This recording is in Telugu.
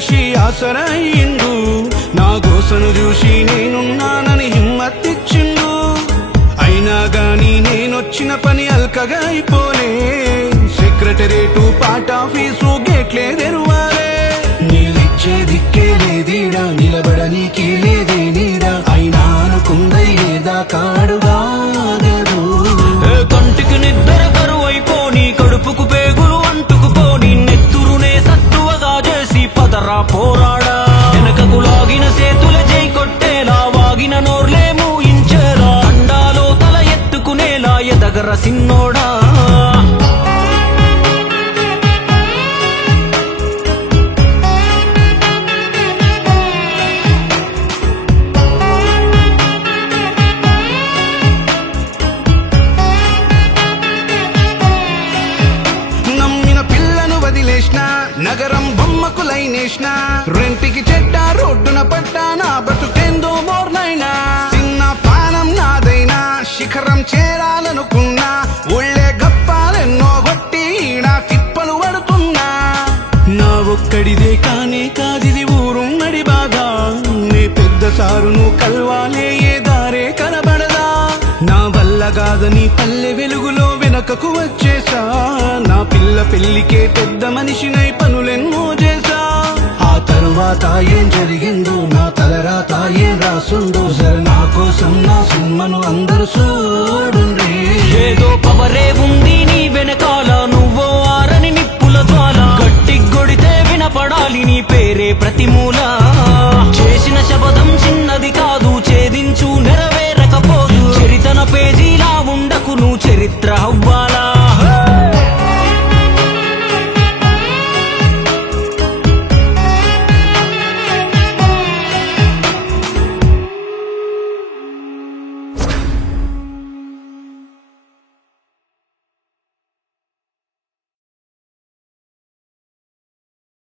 కలిసి ఆసరయ్యిండు నా గోసను చూసి నేనున్నానని హిమ్మతిచ్చిండు అయినా గాని నేనొచ్చిన పని అల్కగా అయిపోలే సెక్రటరేటు పార్ట్ ఆఫీసు గేట్లే తెరువాలే నీళ్ళిచ్చే దిక్కే లేదీడా నిలబడనీకే లేదే నీడా అయినా అనుకుందయ్యేదా కాడుగాగదు కంటికి నిద్ర కరువైపోని కడుపుకు పేగులు అంటుకుపోని నెత్తురునే సత్తువగా చేసి పదరా పోరాడా వెనకకు లాగిన సేతుల జై కొట్టేలా వాగిన నోర్లే మూయించేలా అండాలో తల ఎత్తుకునేలా ఎదగర సిన్నోడా నగరం బొమ్మకు లైనేసిన రెంటికి చెడ్డ రోడ్డున పడ్డా నా బతుకెందో మోర్నైనా చిన్న పానం నాదైనా శిఖరం చేరాలనుకున్నా ఒళ్ళే గప్పాలెన్నో కొట్టి నా తిప్పలు పడుతున్నా నా ఒక్కడిదే కానే కాదిది ఊరుమ్మడి బాధ నే పెద్ద సారును కల్వాలే ఏ దారే కనబడదా నా వల్ల కాదని పల్లె వెలుగులో వెనకకు వచ్చేసా నా పిల్ల పెళ్లికే పెద్ద మనిషినై పనులెన్నో చేసా ఆ తరువాత ఏం జరిగిందో నా తలరాత ఏం రాసుందో సరే నా కోసం నా సినిమాను అందరూ చూడుండ్రి ఏదో పవరే ఉంది